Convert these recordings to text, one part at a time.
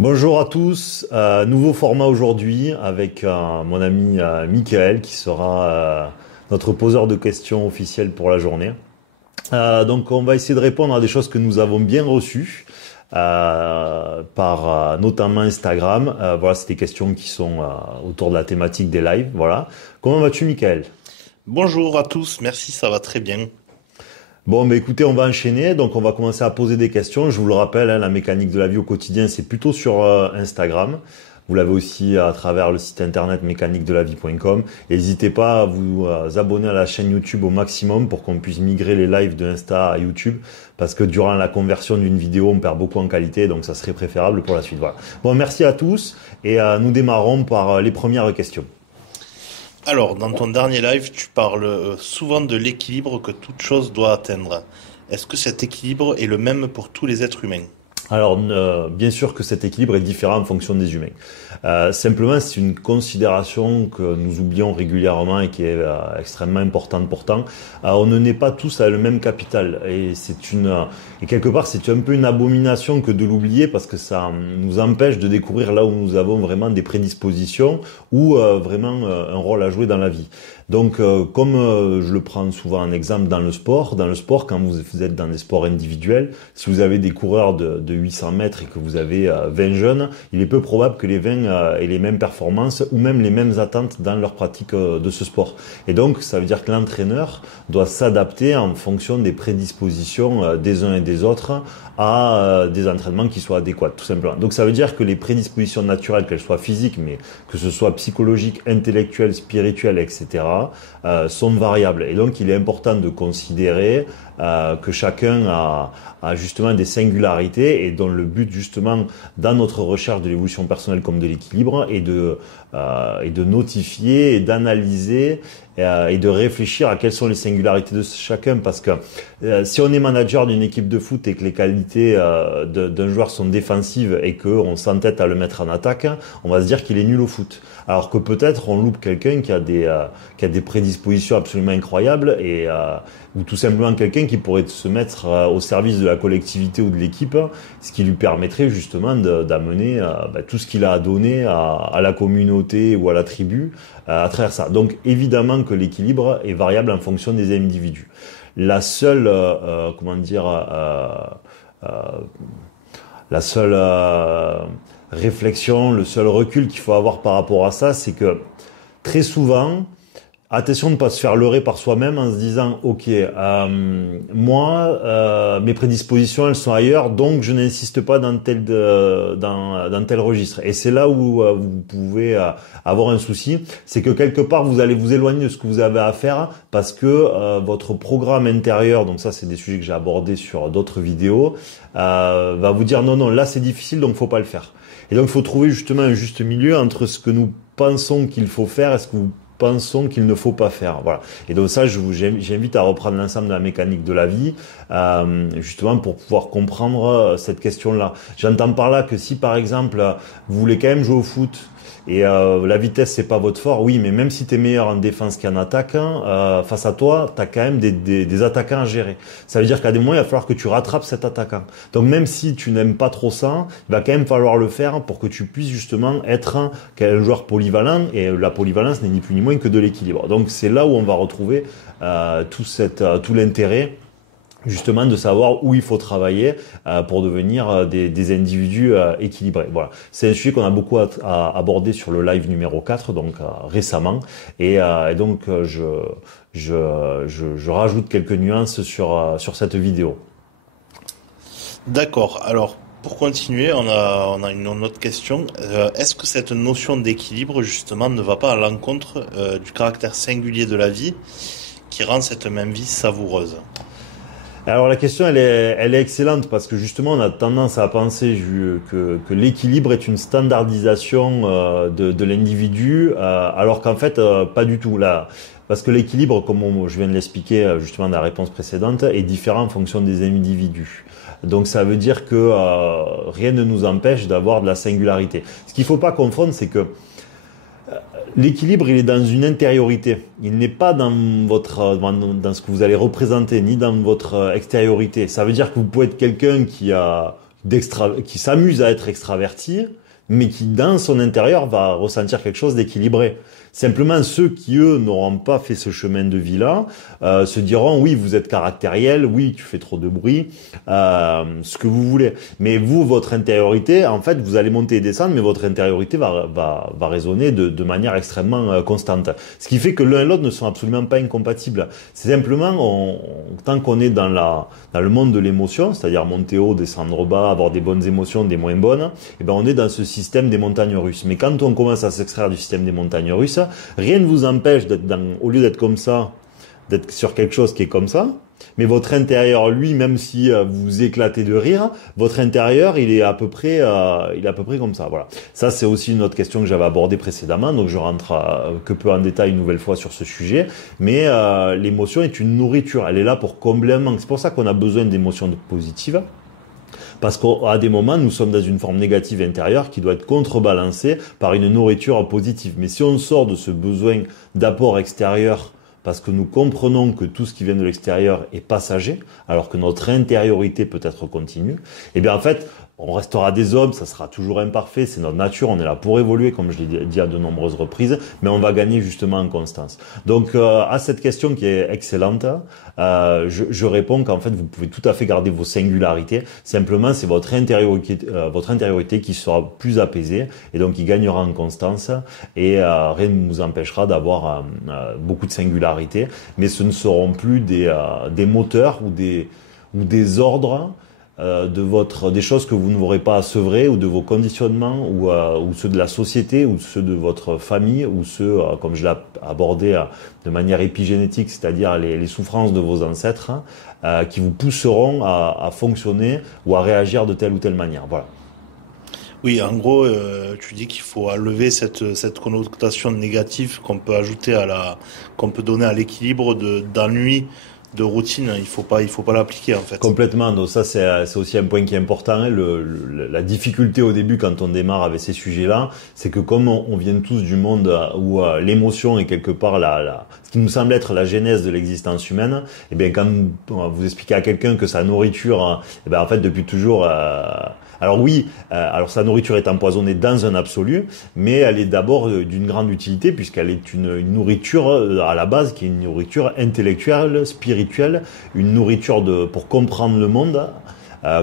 Bonjour à tous, nouveau format aujourd'hui avec mon ami Michael qui sera notre poseur de questions officiel pour la journée. Donc on va essayer de répondre à des choses que nous avons bien reçues par notamment Instagram. Voilà, c'est des questions qui sont autour de la thématique des lives. Voilà. Comment vas-tu, Michael? Bonjour à tous, merci, ça va très bien. Bon, mais écoutez, on va enchaîner. Donc, on va commencer à poser des questions. Je vous le rappelle, hein, la mécanique de la vie au quotidien, c'est plutôt sur Instagram. Vous l'avez aussi à travers le site internet mécaniquedelavie.com. N'hésitez pas à vous abonner à la chaîne YouTube au maximum pour qu'on puisse migrer les lives de Insta à YouTube. Parce que durant la conversion d'une vidéo, on perd beaucoup en qualité. Donc, ça serait préférable pour la suite. Voilà. Bon, merci à tous. Et nous démarrons par les premières questions. Alors, dans ton dernier live, tu parles souvent de l'équilibre que toute chose doit atteindre. Est-ce que cet équilibre est le même pour tous les êtres humains? Alors, bien sûr que cet équilibre est différent en fonction des humains. Simplement, c'est une considération que nous oublions régulièrement et qui est extrêmement importante pourtant. On ne naît pas tous avec le même capital et et quelque part, c'est un peu une abomination que de l'oublier parce que ça nous empêche de découvrir là où nous avons vraiment des prédispositions ou vraiment un rôle à jouer dans la vie. Donc, comme je le prends souvent en exemple dans le sport, quand vous êtes dans des sports individuels, si vous avez des coureurs de 800 mètres et que vous avez 20 jeunes, il est peu probable que les 20 aient les mêmes performances ou même les mêmes attentes dans leur pratique de ce sport. Et donc, ça veut dire que l'entraîneur doit s'adapter en fonction des prédispositions des uns et des autres à des entraînements qui soient adéquats, tout simplement. Donc, ça veut dire que les prédispositions naturelles, qu'elles soient physiques, mais que ce soit psychologiques, intellectuelles, spirituelles, etc., sont variables. Et donc, il est important de considérer que chacun a justement des singularités et dont le but justement dans notre recherche de l'évolution personnelle comme de l'équilibre est de notifier et d'analyser et de réfléchir à quelles sont les singularités de chacun parce que si on est manager d'une équipe de foot et que les qualités d'un joueur sont défensives et qu'on s'entête à le mettre en attaque, on va se dire qu'il est nul au foot. Alors que peut-être on loupe quelqu'un qui a des prédispositions absolument incroyables ou tout simplement quelqu'un qui pourrait se mettre au service de la collectivité ou de l'équipe, ce qui lui permettrait justement d'amener tout ce qu'il a à donner à la communauté ou à la tribu à travers ça. Donc évidemment que l'équilibre est variable en fonction des individus. La seule, la seule réflexion, le seul recul qu'il faut avoir par rapport à ça, c'est que très souvent, attention de ne pas se faire leurrer par soi-même en se disant ok, moi mes prédispositions elles sont ailleurs donc je n'insiste pas dans tel registre et c'est là où vous pouvez avoir un souci, c'est que quelque part vous allez vous éloigner de ce que vous avez à faire parce que votre programme intérieur, donc ça c'est des sujets que j'ai abordés sur d'autres vidéos, va vous dire non là c'est difficile donc faut pas le faire. Et donc il faut trouver justement un juste milieu entre ce que nous pensons qu'il faut faire et ce que vous pensons qu'il ne faut pas faire. Voilà. Et donc ça, j'invite à reprendre l'ensemble de la mécanique de la vie, justement pour pouvoir comprendre cette question-là. J'entends par là que si par exemple vous voulez quand même jouer au foot et la vitesse c'est pas votre fort, oui, mais même si tu es meilleur en défense qu'en attaque, face à toi, tu as quand même des attaquants à gérer. Ça veut dire qu'à des moments, il va falloir que tu rattrapes cet attaquant. Donc même si tu n'aimes pas trop ça, il va quand même falloir le faire pour que tu puisses justement être un joueur polyvalent, et la polyvalence n'est ni plus ni moins que de l'équilibre. Donc c'est là où on va retrouver tout l'intérêt justement de savoir où il faut travailler pour devenir des individus équilibrés. Voilà, c'est un sujet qu'on a beaucoup abordé sur le live numéro 4, donc récemment, et donc je rajoute quelques nuances sur cette vidéo. D'accord, alors pour continuer, on a une autre question. Est-ce que cette notion d'équilibre justement ne va pas à l'encontre du caractère singulier de la vie qui rend cette même vie savoureuse? Alors la question elle est excellente parce que justement on a tendance à penser que l'équilibre est une standardisation de l'individu alors qu'en fait pas du tout là, parce que l'équilibre comme je viens de l'expliquer justement dans la réponse précédente est différent en fonction des individus. Donc ça veut dire que rien ne nous empêche d'avoir de la singularité. Ce qu'il faut pas confondre, c'est que l'équilibre, il est dans une intériorité. Il n'est pas dans dans ce que vous allez représenter, ni dans votre extériorité. Ça veut dire que vous pouvez être quelqu'un qui a qui s'amuse à être extraverti, mais qui dans son intérieur va ressentir quelque chose d'équilibré. Simplement, ceux qui, eux, n'auront pas fait ce chemin de vie-là, se diront, oui, vous êtes caractériel, oui, tu fais trop de bruit, ce que vous voulez. Mais vous, votre intériorité, en fait, vous allez monter et descendre, mais votre intériorité va résonner de manière extrêmement constante. Ce qui fait que l'un et l'autre ne sont absolument pas incompatibles. C'est simplement, tant qu'on est dans le monde de l'émotion, c'est-à-dire monter haut, descendre bas, avoir des bonnes émotions, des moins bonnes, eh ben, on est dans ce système des montagnes russes. Mais quand on commence à s'extraire du système des montagnes russes, rien ne vous empêche au lieu d'être comme ça, d'être sur quelque chose qui est comme ça. Mais votre intérieur, lui, même si vous vous éclatez de rire, votre intérieur, il est à peu près comme ça. Voilà. Ça, c'est aussi une autre question que j'avais abordée précédemment. Donc, je rentre que peu en détail une nouvelle fois sur ce sujet. Mais l'émotion est une nourriture. Elle est là pour combler un manque. C'est pour ça qu'on a besoin d'émotions positives. Parce qu'à des moments, nous sommes dans une forme négative intérieure qui doit être contrebalancée par une nourriture positive. Mais si on sort de ce besoin d'apport extérieur, parce que nous comprenons que tout ce qui vient de l'extérieur est passager, alors que notre intériorité peut être continue, eh bien en fait, on restera des hommes, ça sera toujours imparfait, c'est notre nature, on est là pour évoluer, comme je l'ai dit à de nombreuses reprises, mais on va gagner justement en constance. Donc à cette question qui est excellente, je réponds qu'en fait vous pouvez tout à fait garder vos singularités, simplement c'est votre intériorité qui sera plus apaisée et donc qui gagnera en constance et rien ne nous empêchera d'avoir beaucoup de singularités, mais ce ne seront plus des moteurs ou des ordres des choses que vous n'aurez pas à sevrer ou de vos conditionnements ou ceux de la société ou ceux de votre famille ou ceux, comme je l'ai abordé de manière épigénétique, c'est-à-dire les souffrances de vos ancêtres qui vous pousseront à fonctionner ou à réagir de telle ou telle manière. Voilà. Oui, en gros, tu dis qu'il faut enlever cette connotation négative qu'on peut ajouter qu'on peut donner à l'équilibre d'ennui, de routine. Il faut pas l'appliquer en fait. Complètement. Donc ça, c'est aussi un point qui est important. Hein. La difficulté au début quand on démarre avec ces sujets-là, c'est que comme on vient tous du monde où l'émotion est quelque part ce qui nous semble être la genèse de l'existence humaine, et bien quand vous expliquez à quelqu'un que sa nourriture, et bien en fait depuis toujours alors oui, alors sa nourriture est empoisonnée dans un absolu, mais elle est d'abord d'une grande utilité puisqu'elle est une nourriture à la base qui est une nourriture intellectuelle, spirituelle, une nourriture pour comprendre le monde.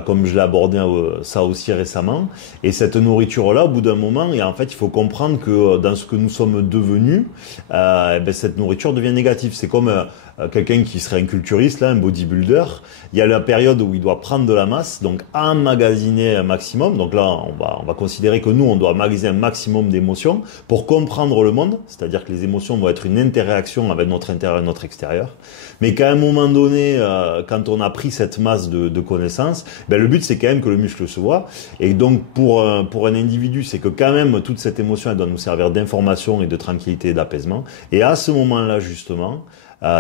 Comme je l'ai abordé ça aussi récemment. Et cette nourriture-là, au bout d'un moment, et en fait, il faut comprendre que dans ce que nous sommes devenus, cette nourriture devient négative. C'est comme quelqu'un qui serait un culturiste, là, un bodybuilder. Il y a la période où il doit prendre de la masse, donc emmagasiner un maximum. Donc là, on va considérer que nous, on doit emmagasiner un maximum d'émotions pour comprendre le monde. C'est-à-dire que les émotions vont être une interaction avec notre intérieur et notre extérieur. Mais qu'à un moment donné, quand on a pris cette masse de connaissances, le but c'est quand même que le muscle se voit. Et donc pour un individu, c'est que quand même toute cette émotion elle doit nous servir d'information et de tranquillité et d'apaisement. Et à ce moment-là justement,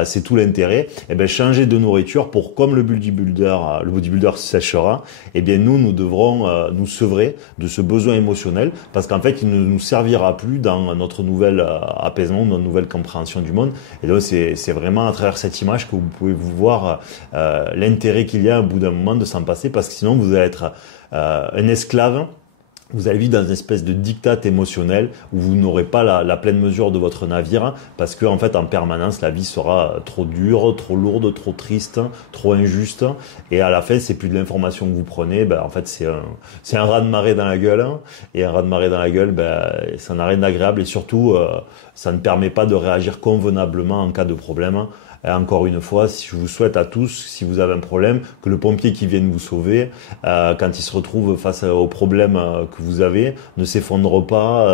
c'est tout l'intérêt, changer de nourriture pour, comme le bodybuilder séchera, nous devrons nous sevrer de ce besoin émotionnel parce qu'en fait, il ne nous servira plus dans notre nouvel apaisement, notre nouvelle compréhension du monde. Et donc, c'est vraiment à travers cette image que vous pouvez vous voir l'intérêt qu'il y a au bout d'un moment de s'en passer parce que sinon, vous allez être un esclave. Vous allez vivre dans une espèce de diktat émotionnel où vous n'aurez pas la pleine mesure de votre navire parce que en fait en permanence la vie sera trop dure, trop lourde, trop triste, trop injuste et à la fin c'est plus de l'information que vous prenez, en fait c'est un raz-de-marée dans la gueule et un raz-de-marée dans la gueule ça n'a rien d'agréable et surtout ça ne permet pas de réagir convenablement en cas de problème. Et encore une fois, si je vous souhaite à tous, si vous avez un problème, que le pompier qui vienne vous sauver, quand il se retrouve face au problème que vous avez, ne s'effondre pas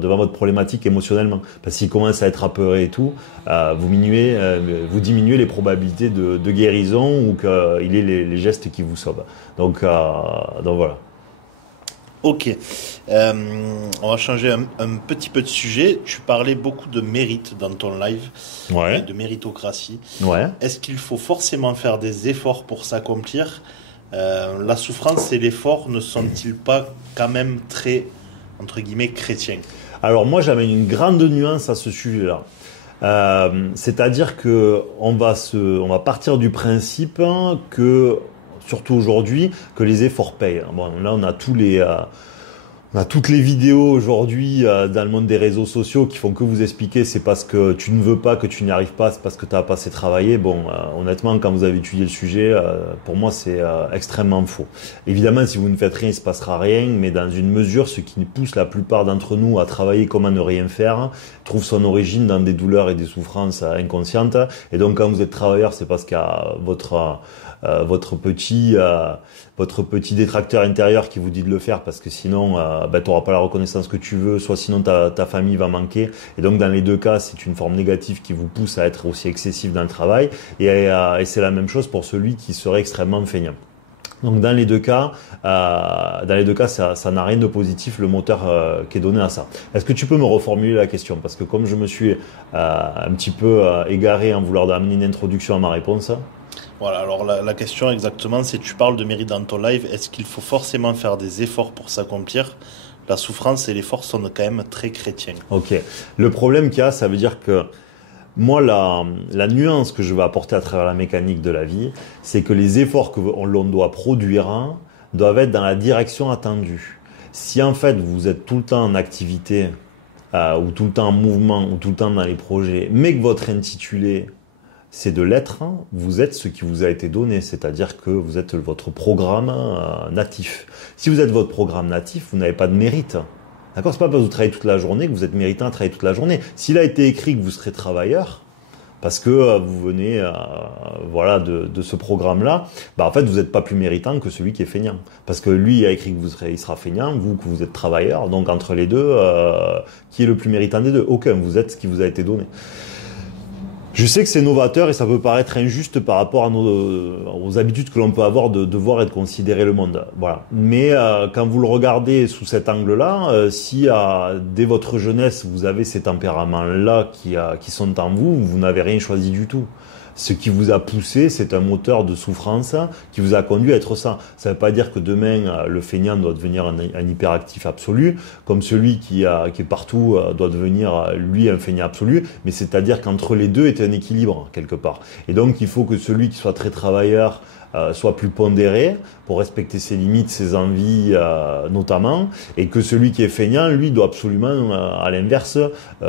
devant votre problématique émotionnellement. Parce qu'il commence à être apeuré et tout, vous diminuez les probabilités de guérison ou qu'il ait les gestes qui vous sauvent. Donc voilà. Ok, on va changer un petit peu de sujet. Tu parlais beaucoup de mérite dans ton live, ouais. De méritocratie. Ouais. Est-ce qu'il faut forcément faire des efforts pour s'accomplir ? La souffrance et l'effort ne sont-ils pas quand même très, entre guillemets, chrétiens ? Alors moi j'amène une grande nuance à ce sujet-là. C'est-à-dire que on va partir du principe que surtout aujourd'hui, que les efforts payent. Bon, là, on a on a toutes les vidéos aujourd'hui dans le monde des réseaux sociaux qui font que vous expliquer c'est parce que tu ne veux pas, que tu n'y arrives pas, c'est parce que tu n'as pas assez travaillé. Bon, honnêtement, quand vous avez étudié le sujet, pour moi, c'est extrêmement faux. Évidemment, si vous ne faites rien, il ne se passera rien, mais dans une mesure, ce qui pousse la plupart d'entre nous à travailler comme à ne rien faire trouve son origine dans des douleurs et des souffrances inconscientes. Et donc, quand vous êtes travailleur, c'est parce qu'il y a votre petit détracteur intérieur qui vous dit de le faire parce que sinon tu n'auras pas la reconnaissance que tu veux, soit sinon ta famille va manquer, et donc dans les deux cas c'est une forme négative qui vous pousse à être aussi excessif dans le travail, et c'est la même chose pour celui qui serait extrêmement feignant. Donc dans les deux cas, ça n'a rien de positif, le moteur qui est donné à ça. Est-ce que tu peux me reformuler la question? Parce que comme je me suis un petit peu égaré en vouloir amener une introduction à ma réponse. Voilà, alors la question exactement, c'est tu parles de mérite dans ton live, est-ce qu'il faut forcément faire des efforts pour s'accomplir? La souffrance et l'effort sont quand même très chrétiens. Ok, le problème qu'il y a, ça veut dire que moi, la nuance que je vais apporter à travers la mécanique de la vie, c'est que les efforts que l'on doit produire doivent être dans la direction attendue. Si en fait vous êtes tout le temps en activité, ou tout le temps en mouvement, ou tout le temps dans les projets, mais que votre intitulé c'est de l'être, vous êtes ce qui vous a été donné, c'est-à-dire que vous êtes votre programme natif. Si vous êtes votre programme natif, vous n'avez pas de mérite. D'accord ? C'est pas parce que vous travaillez toute la journée que vous êtes méritant à travailler toute la journée. S'il a été écrit que vous serez travailleur, parce que vous venez de ce programme-là, en fait vous n'êtes pas plus méritant que celui qui est feignant. Parce que lui il a écrit que il sera feignant, vous que vous êtes travailleur, donc entre les deux, qui est le plus méritant des deux? Aucun, vous êtes ce qui vous a été donné. Je sais que c'est novateur et ça peut paraître injuste par rapport à aux habitudes que l'on peut avoir de voir et de considérer le monde. Voilà. Mais quand vous le regardez sous cet angle-là, si dès votre jeunesse vous avez ces tempéraments-là qui sont en vous, vous n'avez rien choisi du tout. Ce qui vous a poussé, c'est un moteur de souffrance qui vous a conduit à être ça. Ça ne veut pas dire que demain, le feignant doit devenir un hyperactif absolu, comme celui qui est partout doit devenir, lui, un feignant absolu, mais c'est-à-dire qu'entre les deux est un équilibre, quelque part. Et donc, il faut que celui qui soit très travailleur soit plus pondéré pour respecter ses limites, ses envies notamment, et que celui qui est feignant, lui, doit absolument, à l'inverse,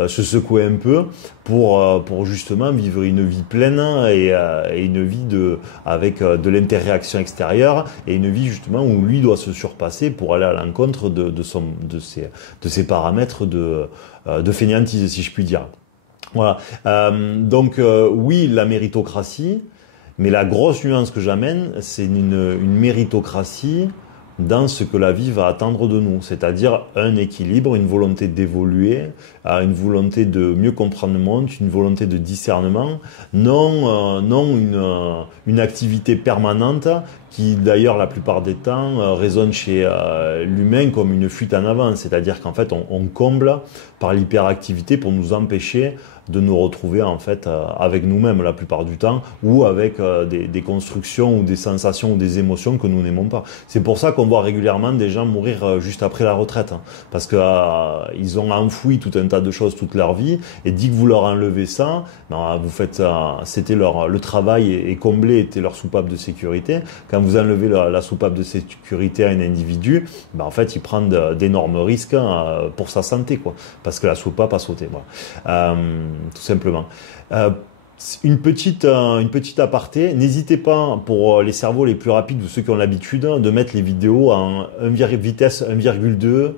se secouer un peu pour justement vivre une vie pleine et une vie avec de l'interréaction extérieure, et une vie justement où lui doit se surpasser pour aller à l'encontre de ses paramètres de feignantise, si je puis dire. Voilà. Donc oui, la méritocratie. Mais la grosse nuance que j'amène, c'est une méritocratie dans ce que la vie va attendre de nous, c'est-à-dire un équilibre, une volonté d'évoluer, une volonté de mieux comprendre le monde, une volonté de discernement, non une activité permanente qui d'ailleurs la plupart des temps résonne chez l'humain comme une fuite en avant, c'est-à-dire qu'en fait on comble par l'hyperactivité pour nous empêcher de nous retrouver en fait avec nous-mêmes la plupart du temps, ou avec des constructions ou des sensations ou des émotions que nous n'aimons pas. C'est pour ça qu'on voit régulièrement des gens mourir juste après la retraite, parce que ils ont enfoui tout un tas de choses toute leur vie, et dès que vous leur enlevez ça, vous faites c'était le travail est comblé, était leur soupape de sécurité. Quand vous enlevez la soupape de sécurité à un individu, en fait il prend d'énormes risques pour sa santé, quoi, parce que la soupape a sauté. Voilà. Tout simplement. Une petite aparté, n'hésitez pas, pour les cerveaux les plus rapides ou ceux qui ont l'habitude, de mettre les vidéos en vitesse 1,2,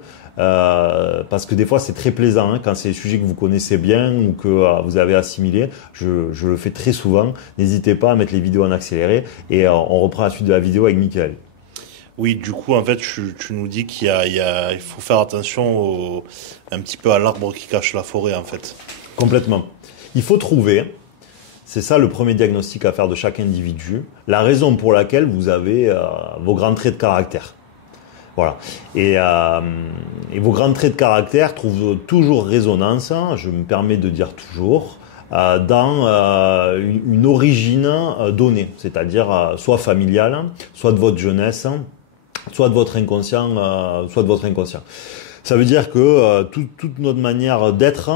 parce que des fois c'est très plaisant quand c'est des sujets que vous connaissez bien ou que vous avez assimilé. Je le fais très souvent. N'hésitez pas à mettre les vidéos en accéléré, et on reprend la suite de la vidéo avec Michael. Oui, du coup, en fait, tu nous dis qu'il faut faire attention un petit peu à l'arbre qui cache la forêt, en fait. Complètement. Il faut trouver, c'est ça le premier diagnostic à faire de chaque individu, la raison pour laquelle vous avez vos grands traits de caractère. Voilà. Et vos grands traits de caractère trouvent toujours résonance, je me permets de dire toujours, dans une origine donnée, c'est-à-dire soit familiale, soit de votre jeunesse, soit de votre inconscient, Ça veut dire que toute notre manière d'être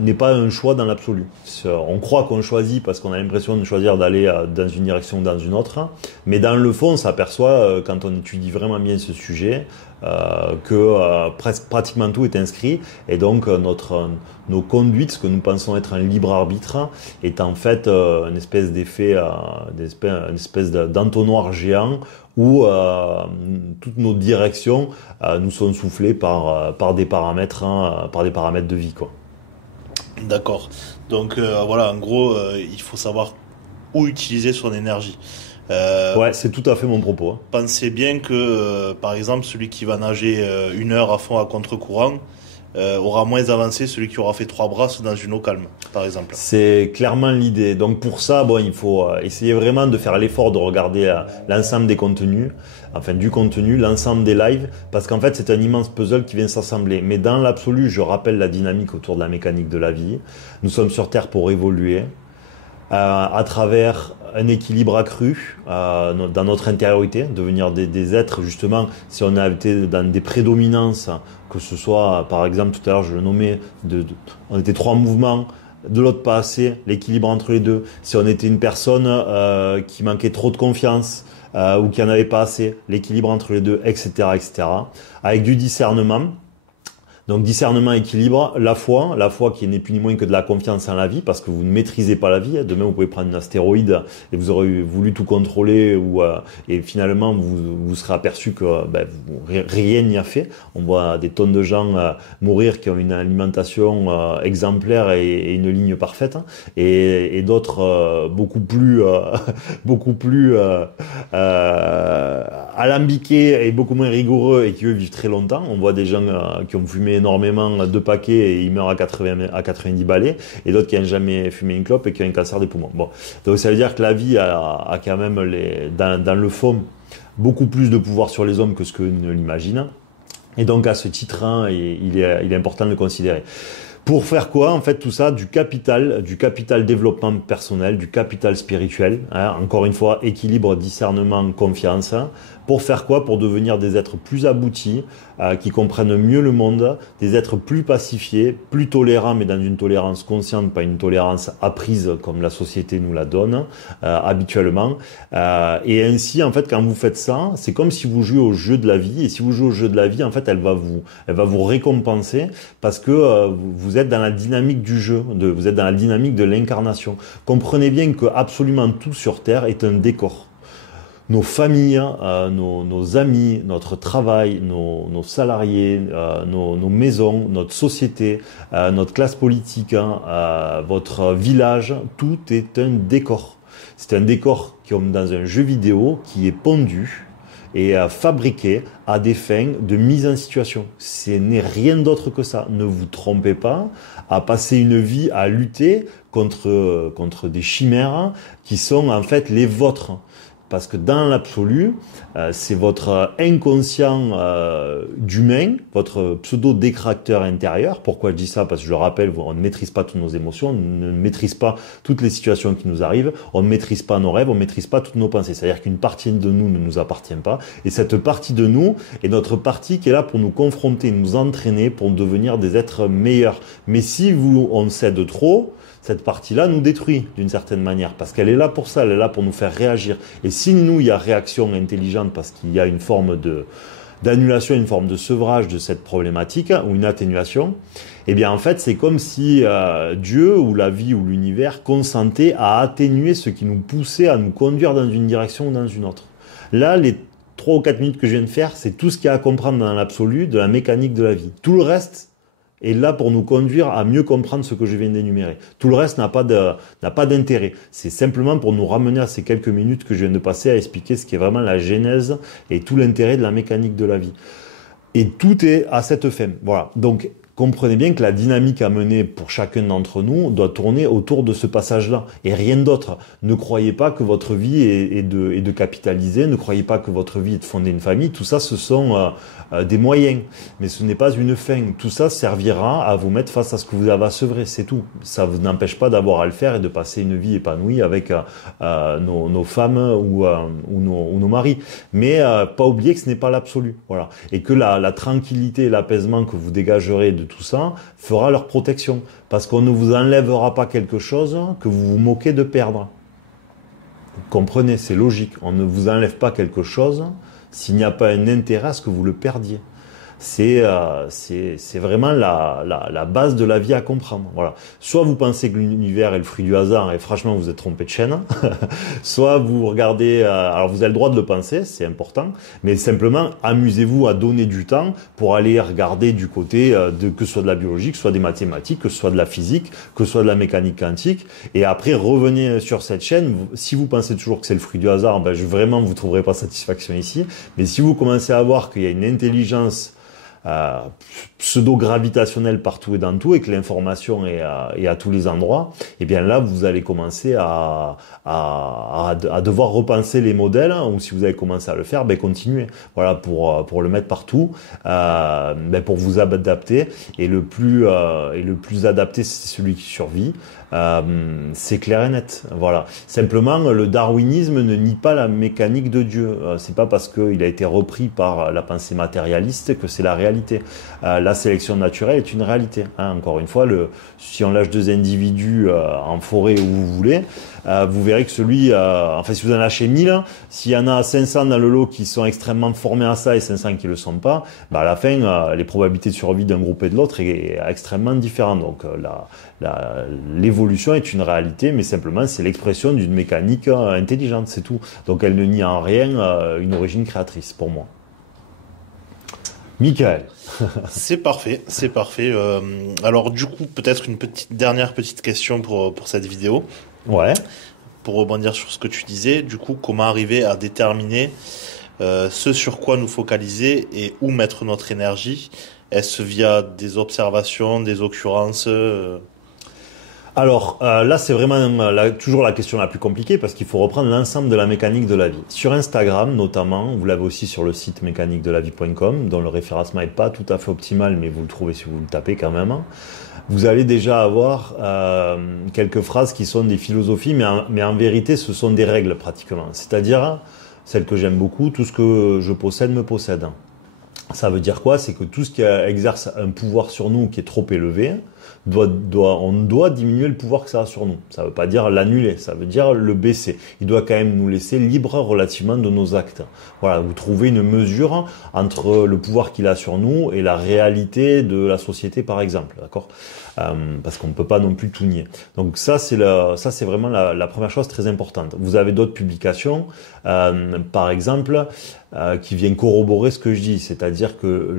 n'est pas un choix dans l'absolu. On croit qu'on choisit parce qu'on a l'impression de choisir d'aller dans une direction ou dans une autre, mais dans le fond, on s'aperçoit, quand on étudie vraiment bien ce sujet, que presque pratiquement tout est inscrit, et donc nos conduites, ce que nous pensons être un libre arbitre, est en fait une espèce d'effet, une espèce d'entonnoir géant où toutes nos directions nous sont soufflées par des paramètres, par des paramètres de vie, quoi. D'accord. Donc voilà, en gros, il faut savoir où utiliser son énergie. Ouais, c'est tout à fait mon propos. Pensez bien que, par exemple, celui qui va nager 1 heure à fond à contre-courant aura moins avancé celui qui aura fait 3 brasses dans une eau calme, par exemple. C'est clairement l'idée. Donc pour ça, bon, il faut essayer vraiment de faire l'effort de regarder l'ensemble des contenus, enfin du contenu, l'ensemble des lives, parce qu'en fait c'est un immense puzzle qui vient s'assembler. Mais dans l'absolu, je rappelle la dynamique autour de la mécanique de la vie. Nous sommes sur Terre pour évoluer à travers un équilibre accru dans notre intériorité, devenir des êtres, justement, si on a été dans des prédominances, que ce soit, par exemple, tout à l'heure je le nommais, on était 3 mouvements, de l'autre pas assez, l'équilibre entre les deux. Si on était une personne qui manquait trop de confiance ou qui en avait pas assez, l'équilibre entre les deux, etc., etc. Avec du discernement. Donc discernement, équilibre, la foi qui n'est plus ni moins que de la confiance en la vie, parce que vous ne maîtrisez pas la vie. Demain, vous pouvez prendre un astéroïde et vous aurez voulu tout contrôler, et finalement vous serez aperçu que rien n'y a fait. On voit des tonnes de gens mourir qui ont une alimentation exemplaire et une ligne parfaite, et d'autres beaucoup plus alambiqués et beaucoup moins rigoureux et qui eux vivent très longtemps. On voit des gens qui ont fumé énormément 2 paquets et ils meurent à 90 balais, et d'autres qui n'ont jamais fumé une clope et qui ont un cancer des poumons. Bon, donc ça veut dire que la vie a quand même dans le fond beaucoup plus de pouvoir sur les hommes que ce que nous l'imaginons. Et donc à ce titre, il est important de le considérer. Pour faire quoi, en fait, tout ça, du capital développement personnel, du capital spirituel, encore une fois, équilibre, discernement, confiance. Pour faire quoi? Pour devenir des êtres plus aboutis, qui comprennent mieux le monde, des êtres plus pacifiés, plus tolérants, mais dans une tolérance consciente, pas une tolérance apprise comme la société nous la donne habituellement. Et ainsi, en fait, quand vous faites ça, c'est comme si vous jouez au jeu de la vie. Et si vous jouez au jeu de la vie, en fait, elle va vous récompenser, parce que vous êtes dans la dynamique du jeu, vous êtes dans la dynamique de l'incarnation. Comprenez bien que absolument tout sur Terre est un décor. Nos familles, nos amis, notre travail, nos salariés, nos maisons, notre société, notre classe politique, votre village, tout est un décor. C'est un décor comme dans un jeu vidéo qui est pondu et fabriqué à des fins de mise en situation. Ce n'est rien d'autre que ça. Ne vous trompez pas à passer une vie à lutter contre des chimères qui sont en fait les vôtres. Parce que dans l'absolu, c'est votre inconscient d'humain, votre pseudo-détracteur intérieur. Pourquoi je dis ça? Parce que je le rappelle, on ne maîtrise pas toutes nos émotions, on ne maîtrise pas toutes les situations qui nous arrivent, on ne maîtrise pas nos rêves, on ne maîtrise pas toutes nos pensées. C'est-à-dire qu'une partie de nous ne nous appartient pas. Et cette partie de nous est notre partie qui est là pour nous confronter, nous entraîner, pour devenir des êtres meilleurs. Mais si on cède trop, cette partie-là nous détruit d'une certaine manière, parce qu'elle est là pour ça, elle est là pour nous faire réagir. Et si nous, il y a réaction intelligente, parce qu'il y a une forme d'annulation, une forme de sevrage de cette problématique, ou une atténuation, eh bien en fait, c'est comme si Dieu, ou la vie, ou l'univers consentait à atténuer ce qui nous poussait à nous conduire dans une direction ou dans une autre. Là, les 3 ou 4 minutes que je viens de faire, c'est tout ce qu'il y a à comprendre dans l'absolu de la mécanique de la vie. Tout le reste est là pour nous conduire à mieux comprendre ce que je viens d'énumérer. Tout le reste n'a pas d'intérêt. C'est simplement pour nous ramener à ces quelques minutes que je viens de passer à expliquer ce qui est vraiment la genèse et tout l'intérêt de la mécanique de la vie. Et tout est à cette fin. Voilà. Donc, comprenez bien que la dynamique à mener pour chacun d'entre nous doit tourner autour de ce passage-là et rien d'autre. Ne croyez pas que votre vie est de capitaliser, ne croyez pas que votre vie est de fonder une famille. Tout ça, ce sont des moyens, mais ce n'est pas une fin. Tout ça servira à vous mettre face à ce que vous avez à sevrer, c'est tout. Ça vous n'empêche pas d'avoir à le faire et de passer une vie épanouie avec nos femmes ou nos maris. Mais pas oublier que ce n'est pas l'absolu, voilà, et que la tranquillité et l'apaisement que vous dégagerez de tout ça fera leur protection, parce qu'on ne vous enlèvera pas quelque chose que vous vous moquez de perdre. Vous comprenez, c'est logique. On ne vous enlève pas quelque chose s'il n'y a pas un intérêt à ce que vous le perdiez. C'est vraiment la base de la vie à comprendre. Voilà. Soit vous pensez que l'univers est le fruit du hasard et franchement vous êtes trompé de chaîne, soit vous regardez, alors vous avez le droit de le penser, c'est important, mais simplement amusez-vous à donner du temps pour aller regarder du côté que ce soit de la biologie, que ce soit des mathématiques, que ce soit de la physique, que ce soit de la mécanique quantique, et après revenez sur cette chaîne. Si vous pensez toujours que c'est le fruit du hasard, vraiment vous trouverez pas satisfaction ici, mais si vous commencez à voir qu'il y a une intelligence pseudo-gravitationnel partout et dans tout et que l'information est à tous les endroits, et bien là vous allez commencer à devoir repenser les modèles, ou si vous avez commencé à le faire, continuez, voilà, pour le mettre partout, pour vous adapter, et le plus adapté c'est celui qui survit. C'est clair et net, voilà. Simplement, le darwinisme ne nie pas la mécanique de Dieu. C'est pas parce qu'il a été repris par la pensée matérialiste que c'est la réalité. La sélection naturelle est une réalité. Encore une fois, si on lâche 2 individus en forêt où vous voulez, vous verrez que si vous en lâchez 1000, s'il y en a 500 dans le lot qui sont extrêmement formés à ça et 500 qui le sont pas, à la fin, les probabilités de survie d'un groupe et de l'autre est extrêmement différentes. Donc, l'évolution est une réalité, mais simplement c'est l'expression d'une mécanique intelligente, c'est tout. Donc elle ne nie en rien une origine créatrice pour moi. Michael. C'est parfait, c'est parfait. Alors du coup, peut-être une dernière petite question pour cette vidéo. Ouais. Pour rebondir sur ce que tu disais, du coup, comment arriver à déterminer ce sur quoi nous focaliser et où mettre notre énergie? Est-ce via des observations, des occurrences Alors là, c'est vraiment toujours la question la plus compliquée parce qu'il faut reprendre l'ensemble de la mécanique de la vie. Sur Instagram, notamment, vous l'avez aussi sur le site mécaniquedelavie.com, dont le référencement n'est pas tout à fait optimal, mais vous le trouvez si vous le tapez quand même. Vous allez déjà avoir quelques phrases qui sont des philosophies, mais en vérité, ce sont des règles pratiquement. C'est-à-dire, celle que j'aime beaucoup, tout ce que je possède me possède. Ça veut dire quoi? C'est que tout ce qui exerce un pouvoir sur nous qui est trop élevé, on doit diminuer le pouvoir que ça a sur nous. Ça veut pas dire l'annuler, ça veut dire le baisser. Il doit quand même nous laisser libres relativement de nos actes. Voilà, vous trouvez une mesure entre le pouvoir qu'il a sur nous et la réalité de la société, par exemple, d'accord? Parce qu'on ne peut pas non plus tout nier. Donc ça c'est vraiment la première chose très importante. Vous avez d'autres publications, par exemple, qui viennent corroborer ce que je dis, c'est-à-dire que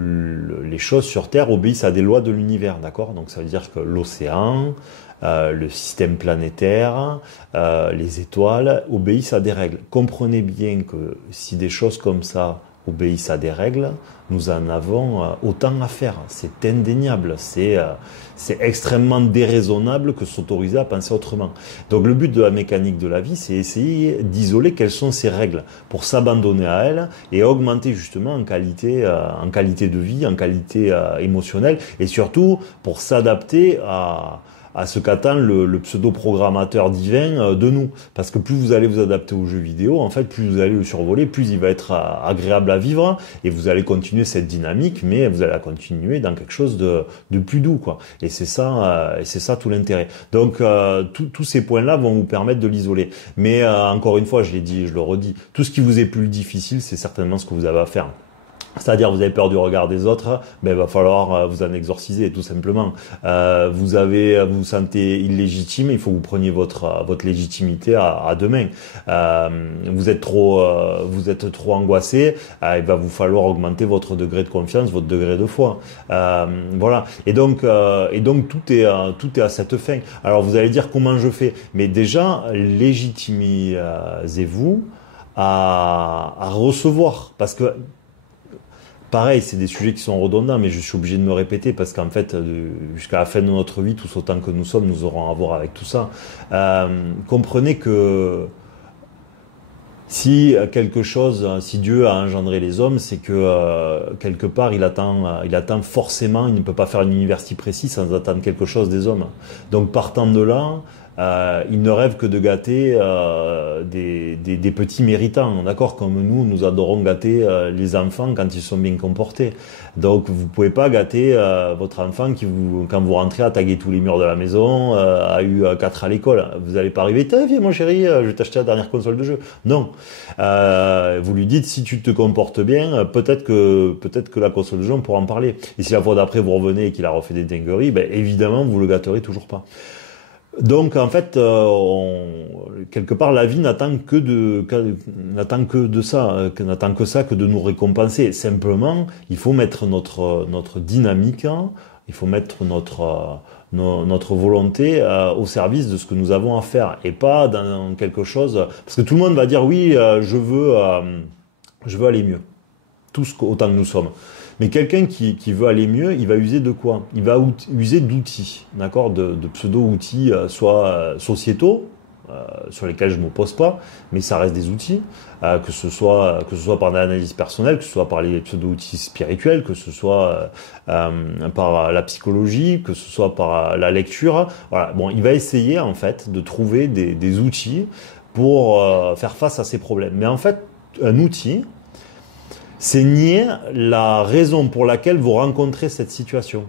les choses sur Terre obéissent à des lois de l'univers, d'accord? Donc ça veut dire que l'océan, le système planétaire, les étoiles obéissent à des règles. Comprenez bien que si des choses comme ça obéissent à des règles, nous en avons autant à faire. C'est indéniable, c'est extrêmement déraisonnable que s'autoriser à penser autrement. Donc le but de la mécanique de la vie, c'est essayer d'isoler quelles sont ces règles pour s'abandonner à elles et augmenter justement en qualité de vie, en qualité émotionnelle et surtout pour s'adapter à ce qu'attend le pseudo-programmateur divin de nous. Parce que plus vous allez vous adapter aux jeux vidéo, en fait, plus vous allez le survoler, plus il va être agréable à vivre et vous allez continuer cette dynamique, mais vous allez la continuer dans quelque chose de plus doux, quoi. Et c'est ça tout l'intérêt. Donc, tous ces points-là vont vous permettre de l'isoler. Mais encore une fois, je l'ai dit, je le redis, tout ce qui vous est plus difficile, c'est certainement ce que vous avez à faire. C'est-à-dire, vous avez peur du regard des autres, il va falloir vous en exorciser, tout simplement. Vous vous sentez illégitime, il faut que vous preniez votre légitimité à deux mains. Vous êtes trop angoissé, il va vous falloir augmenter votre degré de confiance, votre degré de foi. Voilà. Et donc tout est à cette fin. Alors, vous allez dire comment je fais, mais déjà, légitimisez-vous à recevoir, parce que pareil, c'est des sujets qui sont redondants, mais je suis obligé de me répéter parce qu'en fait, jusqu'à la fin de notre vie, tous autant que nous sommes, nous aurons à voir avec tout ça. Comprenez que si quelque chose, si Dieu a engendré les hommes, c'est que quelque part il attend forcément, il ne peut pas faire une université précise sans attendre quelque chose des hommes. Donc partant de là, il ne rêve que de gâter des petits méritants, d'accord, comme nous adorons gâter les enfants quand ils sont bien comportés. Donc vous pouvez pas gâter votre enfant quand vous rentrez à taguer tous les murs de la maison, a eu 4 à l'école. Vous allez pas arriver, viens mon chéri, je vais t'acheter la dernière console de jeu. Non. Vous lui dites, si tu te comportes bien, peut-être que la console de jeu, on pourra en parler. Et si la fois d'après vous revenez et qu'il a refait des dingueries, ben évidemment vous le gâterez toujours pas. Donc en fait, quelque part, la vie n'attend que ça, que de nous récompenser. Simplement, il faut mettre notre dynamique, il faut mettre notre volonté au service de ce que nous avons à faire, et pas dans quelque chose. Parce que tout le monde va dire oui, je veux aller mieux, tous autant que nous sommes. Mais quelqu'un qui veut aller mieux, il va user de quoi? Il va user d'outils, d'accord, de pseudo-outils, soit sociétaux, sur lesquels je ne m'oppose pas, mais ça reste des outils, que ce soit par l'analyse personnelle, que ce soit par les pseudo-outils spirituels, que ce soit par la psychologie, que ce soit par la lecture. Voilà. Bon, il va essayer en fait de trouver des outils pour faire face à ces problèmes. Mais en fait, un outil, c'est nier la raison pour laquelle vous rencontrez cette situation.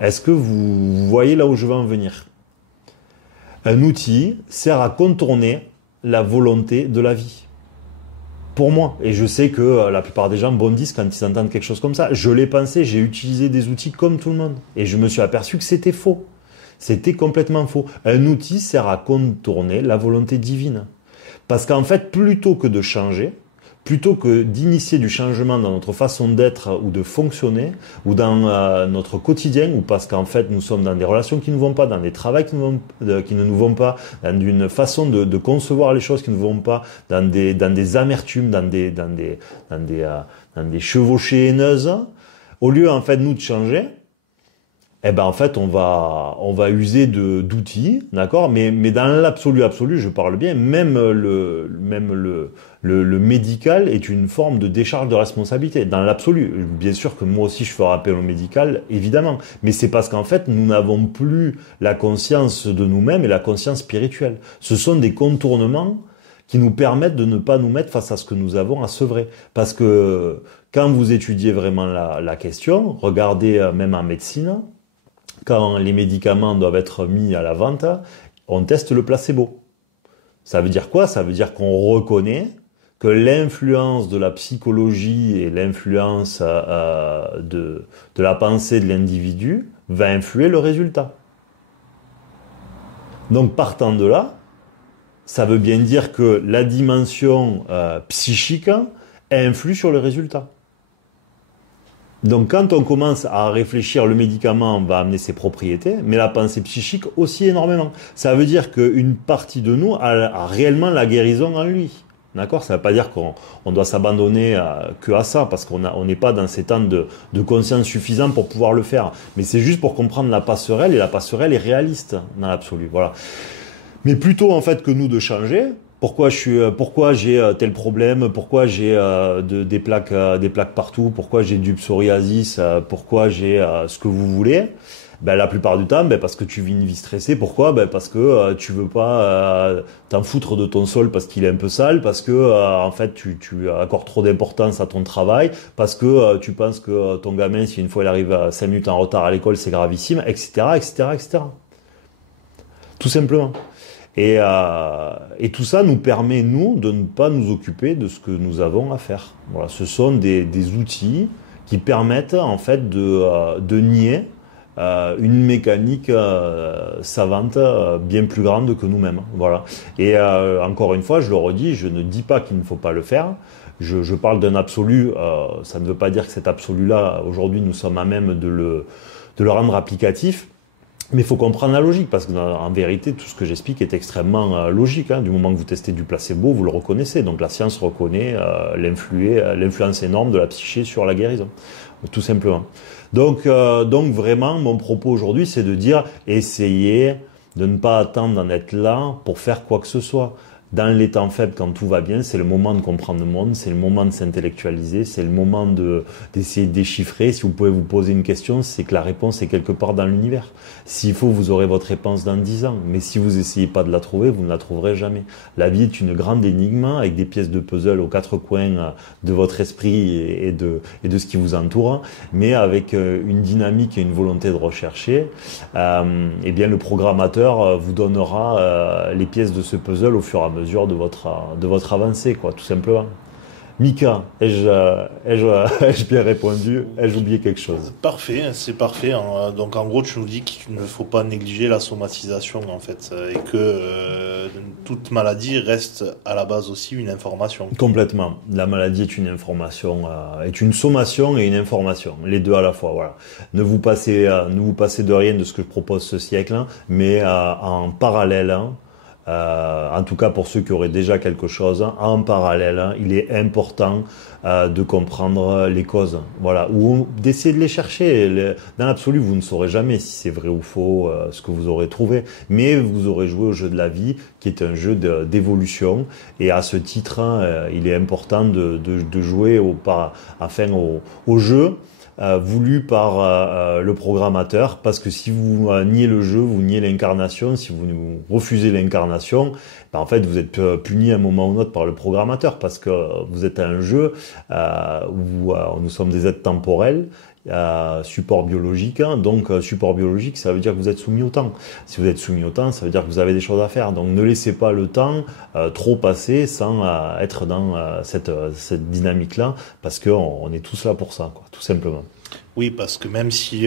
Est-ce que vous voyez là où je veux en venir? Un outil sert à contourner la volonté de la vie. Pour moi. Et je sais que la plupart des gens bondissent quand ils entendent quelque chose comme ça. Je l'ai pensé, j'ai utilisé des outils comme tout le monde. Et je me suis aperçu que c'était faux. C'était complètement faux. Un outil sert à contourner la volonté divine. Parce qu'en fait, plutôt que de changer, plutôt que d'initier du changement dans notre façon d'être ou de fonctionner, ou dans notre quotidien, ou parce qu'en fait nous sommes dans des relations qui ne vont pas, dans des travaux qui ne nous vont pas, dans une façon de concevoir les choses qui ne vont pas, dans des amertumes, dans des chevauchées haineuses, au lieu en fait nous de changer, eh ben en fait on va user d'outils, d'accord, mais dans l'absolu absolu, je parle bien, même le médical est une forme de décharge de responsabilité dans l'absolu. Bien sûr que moi aussi je ferai appel au médical, évidemment, mais c'est parce qu'en fait nous n'avons plus la conscience de nous-mêmes et la conscience spirituelle. Ce sont des contournements qui nous permettent de ne pas nous mettre face à ce que nous avons à sevrer. Parce que quand vous étudiez vraiment la question, regardez même en médecine, quand les médicaments doivent être mis à la vente, on teste le placebo. Ça veut dire quoi? Ça veut dire qu'on reconnaît que l'influence de la psychologie et l'influence de la pensée de l'individu va influer le résultat. Donc partant de là, ça veut bien dire que la dimension psychique influe sur le résultat. Donc quand on commence à réfléchir, le médicament va amener ses propriétés, mais la pensée psychique aussi énormément. Ça veut dire qu'une partie de nous a réellement la guérison en lui. D'accord? Ça ne veut pas dire qu'on doit s'abandonner que à ça, parce qu'on n'est pas dans ces temps de conscience suffisant pour pouvoir le faire. Mais c'est juste pour comprendre la passerelle, et la passerelle est réaliste dans l'absolu. Voilà. Mais plutôt en fait que nous de changer. Pourquoi j'ai tel problème, pourquoi j'ai des plaques partout, pourquoi j'ai du psoriasis, pourquoi j'ai ce que vous voulez. Ben, la plupart du temps, parce que tu vis une vie stressée. Pourquoi? Parce que tu veux pas t'en foutre de ton sol parce qu'il est un peu sale, parce que en fait tu accordes trop d'importance à ton travail, parce que tu penses que ton gamin, si une fois il arrive à 5 minutes en retard à l'école, c'est gravissime, etc., etc., etc. Tout simplement. Et tout ça nous permet, nous, de ne pas nous occuper de ce que nous avons à faire. Voilà, ce sont des outils qui permettent, en fait, de nier une mécanique savante bien plus grande que nous-mêmes. Voilà. Et encore une fois, je le redis, je ne dis pas qu'il ne faut pas le faire. Je parle d'un absolu. Ça ne veut pas dire que cet absolu-là, aujourd'hui, nous sommes à même de le rendre applicatif. Mais il faut comprendre la logique, parce que en vérité, tout ce que j'explique est extrêmement logique. Hein. Du moment que vous testez du placebo, vous le reconnaissez. Donc la science reconnaît l'influence énorme de la psyché sur la guérison, tout simplement. Donc vraiment, mon propos aujourd'hui, c'est de dire, essayez de ne pas attendre d'en être là pour faire quoi que ce soit. Dans les temps faibles, quand tout va bien, c'est le moment de comprendre le monde, c'est le moment de s'intellectualiser, c'est le moment d'essayer de déchiffrer. Si vous pouvez vous poser une question, c'est que la réponse est quelque part dans l'univers. S'il faut, vous aurez votre réponse dans 10 ans. Mais si vous essayez pas de la trouver, vous ne la trouverez jamais. La vie est une grande énigme avec des pièces de puzzle aux quatre coins de votre esprit et de ce qui vous entoure, mais avec une dynamique et une volonté de rechercher. Eh bien, le programmateur vous donnera les pièces de ce puzzle au fur et à mesure de votre avancée, quoi, tout simplement. Mika, ai-je bien répondu? Ai-je oublié quelque chose? Parfait, c'est parfait. Donc en gros, tu nous dis qu'il ne faut pas négliger la somatisation en fait, et que toute maladie reste à la base aussi une information. Complètement. La maladie est une information, est une sommation et une information, les deux à la fois. Voilà. Ne vous passez de rien de ce que je propose ce siècle, hein, mais en parallèle. Hein, en tout cas pour ceux qui auraient déjà quelque chose, en parallèle, il est important de comprendre les causes, voilà, ou d'essayer de les chercher. Dans l'absolu, vous ne saurez jamais si c'est vrai ou faux ce que vous aurez trouvé, mais vous aurez joué au jeu de la vie, qui est un jeu d'évolution, et à ce titre, il est important de jouer au jeu voulu par le programmateur, parce que si vous niez le jeu, vous niez l'incarnation. Si vous refusez l'incarnation, ben en fait vous êtes puni à un moment ou un autre par le programmateur, parce que vous êtes à un jeu où nous sommes des êtres temporels, support biologique, hein. Donc support biologique, ça veut dire que vous êtes soumis au temps. Si vous êtes soumis au temps, ça veut dire que vous avez des choses à faire. Donc ne laissez pas le temps trop passer sans être dans cette dynamique-là, parce qu'on est tous là pour ça, quoi, tout simplement. Oui, parce que même si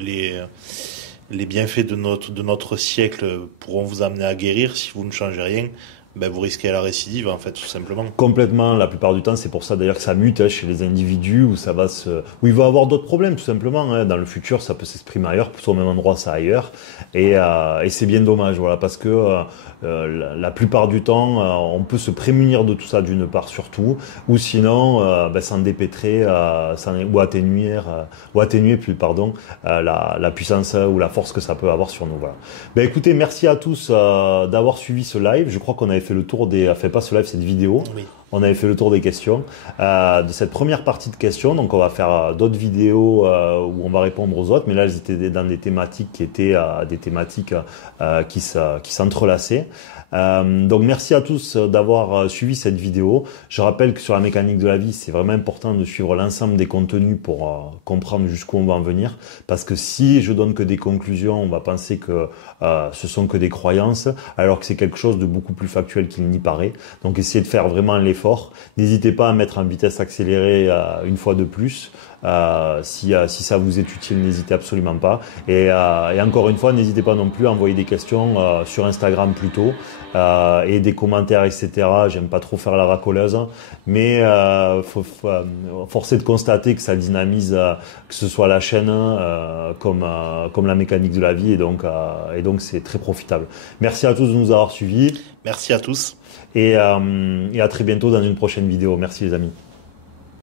les bienfaits de notre siècle pourront vous amener à guérir, si vous ne changez rien, ben vous risquez la récidive, en fait, tout simplement. Complètement, la plupart du temps, c'est pour ça d'ailleurs que ça mute, hein, chez les individus, où il va avoir d'autres problèmes, tout simplement, hein. Dans le futur, ça peut s'exprimer ailleurs, plutôt au même endroit, ça ailleurs, et c'est bien dommage, voilà, parce que la plupart du temps, on peut se prémunir de tout ça d'une part surtout, ou sinon s'en dépêtrer, ou atténuer plus, pardon, la puissance ou la force que ça peut avoir sur nous. Voilà. Ben écoutez, merci à tous d'avoir suivi ce live. Je crois qu'on avait fait le tour pas ce live, cette vidéo. Oui. On avait fait le tour des questions, de cette première partie de questions. Donc on va faire d'autres vidéos où on va répondre aux autres, mais là elles étaient dans des thématiques qui étaient des thématiques qui s'entrelaçaient. Donc merci à tous d'avoir suivi cette vidéo. Je rappelle que sur la mécanique de la vie, c'est vraiment important de suivre l'ensemble des contenus pour comprendre jusqu'où on va en venir, parce que si je donne que des conclusions, on va penser que ce sont que des croyances, alors que c'est quelque chose de beaucoup plus factuel qu'il n'y paraît. Donc essayez de faire vraiment l'effort. N'hésitez pas à mettre en vitesse accélérée une fois de plus. Si ça vous est utile, n'hésitez absolument pas. Et encore une fois, n'hésitez pas non plus à envoyer des questions sur Instagram plutôt, et des commentaires, etc. J'aime pas trop faire la racoleuse, mais force est de constater que ça dynamise, que ce soit la chaîne comme la mécanique de la vie, et donc c'est très profitable. Merci à tous de nous avoir suivis. Merci à tous. Et à très bientôt dans une prochaine vidéo. Merci les amis.